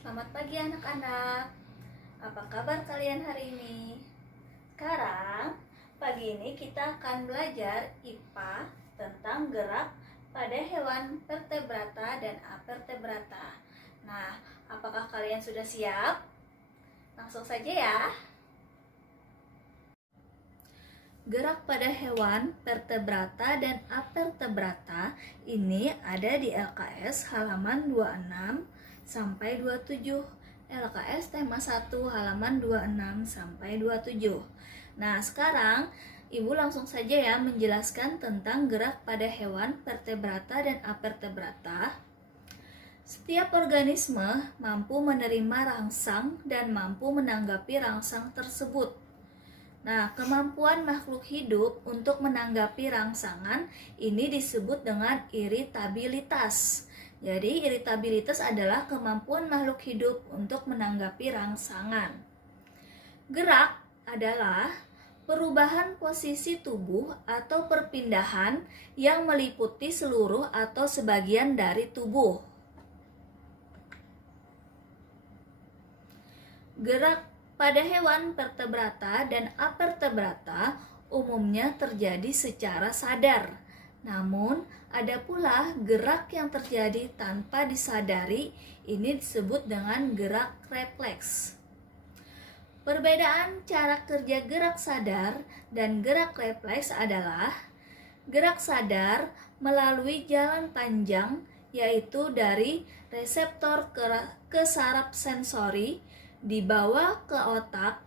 Selamat pagi anak-anak. Apa kabar kalian hari ini? Sekarang, pagi ini kita akan belajar IPA tentang gerak pada hewan vertebrata dan avertebrata. Nah, apakah kalian sudah siap? Langsung saja ya. Gerak pada hewan vertebrata dan avertebrata ini ada di LKS halaman 26 sampai 27. LKS tema 1 halaman 26 sampai 27. Nah, sekarang Ibu langsung saja ya menjelaskan tentang gerak pada hewan vertebrata dan avertebrata. Setiap organisme mampu menerima rangsang dan mampu menanggapi rangsang tersebut. Nah, kemampuan makhluk hidup untuk menanggapi rangsangan ini disebut dengan iritabilitas. Jadi, iritabilitas adalah kemampuan makhluk hidup untuk menanggapi rangsangan. Gerak adalah perubahan posisi tubuh atau perpindahan yang meliputi seluruh atau sebagian dari tubuh. Gerak pada hewan vertebrata dan avertebrata umumnya terjadi secara sadar. Namun, ada pula gerak yang terjadi tanpa disadari, ini disebut dengan gerak refleks. Perbedaan cara kerja gerak sadar dan gerak refleks adalah gerak sadar melalui jalan panjang, yaitu dari reseptor ke saraf sensori, dibawa ke otak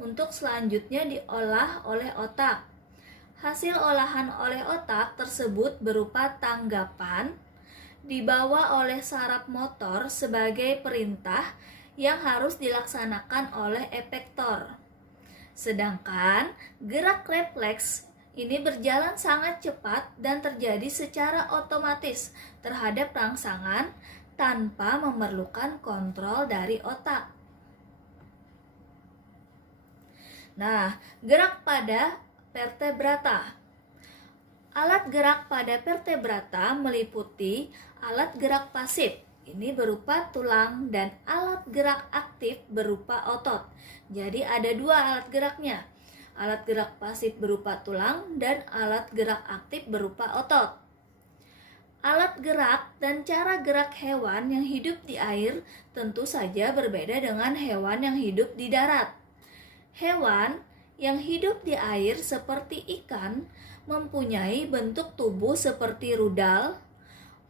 untuk selanjutnya diolah oleh otak. Hasil olahan oleh otak tersebut berupa tanggapan, dibawa oleh saraf motor sebagai perintah yang harus dilaksanakan oleh efektor. Sedangkan gerak refleks ini berjalan sangat cepat dan terjadi secara otomatis terhadap rangsangan tanpa memerlukan kontrol dari otak. Nah, gerak pada vertebrata. Alat gerak pada vertebrata meliputi alat gerak pasif, ini berupa tulang, dan alat gerak aktif berupa otot. Jadi ada dua alat geraknya. Alat gerak pasif berupa tulang dan alat gerak aktif berupa otot. Alat gerak dan cara gerak hewan yang hidup di air tentu saja berbeda dengan hewan yang hidup di darat. Hewan yang hidup di air seperti ikan mempunyai bentuk tubuh seperti rudal,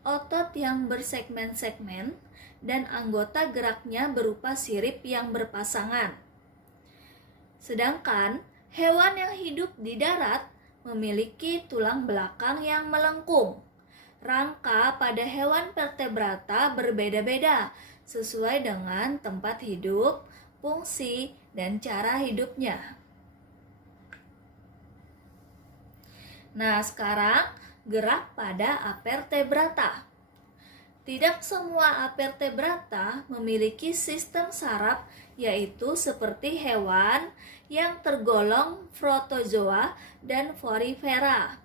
otot yang bersegmen-segmen, dan anggota geraknya berupa sirip yang berpasangan. Sedangkan hewan yang hidup di darat memiliki tulang belakang yang melengkung. Rangka pada hewan vertebrata berbeda-beda sesuai dengan tempat hidup, fungsi, dan cara hidupnya. Nah, sekarang gerak pada avertebrata. Tidak semua avertebrata memiliki sistem saraf, yaitu seperti hewan yang tergolong protozoa dan porifera.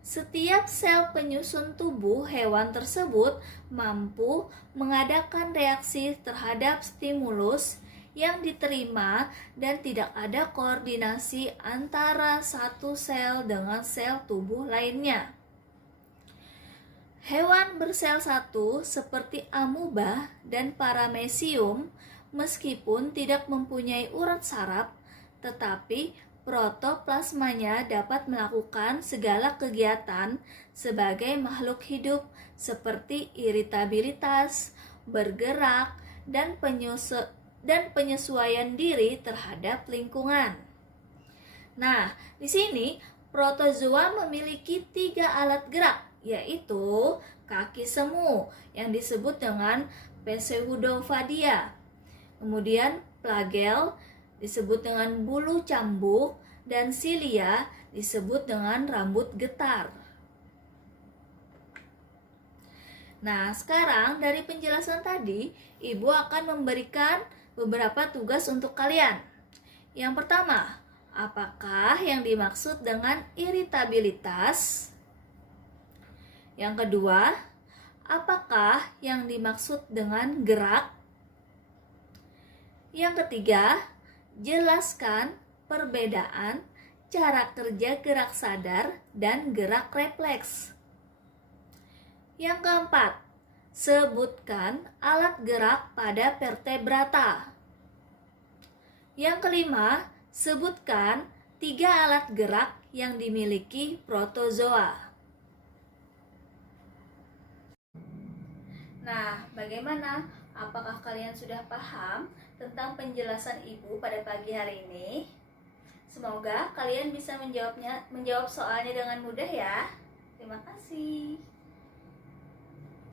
Setiap sel penyusun tubuh hewan tersebut mampu mengadakan reaksi terhadap stimulus yang diterima dan tidak ada koordinasi antara satu sel dengan sel tubuh lainnya. Hewan bersel satu seperti amuba dan paramecium meskipun tidak mempunyai urat saraf, tetapi protoplasmanya dapat melakukan segala kegiatan sebagai makhluk hidup seperti iritabilitas, bergerak, dan penyesuaian diri terhadap lingkungan. Nah, di sini protozoa memiliki 3 alat gerak, yaitu kaki semu yang disebut dengan pseudopodia. Kemudian flagel disebut dengan bulu cambuk, dan silia disebut dengan rambut getar. Nah, sekarang dari penjelasan tadi, Ibu akan memberikan beberapa tugas untuk kalian. Yang pertama, apakah yang dimaksud dengan iritabilitas? Yang kedua, apakah yang dimaksud dengan gerak? Yang ketiga, jelaskan perbedaan cara kerja gerak sadar dan gerak refleks. Yang keempat, sebutkan alat gerak pada vertebrata. Yang kelima, sebutkan 3 alat gerak yang dimiliki protozoa. Nah, bagaimana? Apakah kalian sudah paham tentang penjelasan Ibu pada pagi hari ini? Semoga kalian bisa menjawab soalnya dengan mudah ya. Terima kasih.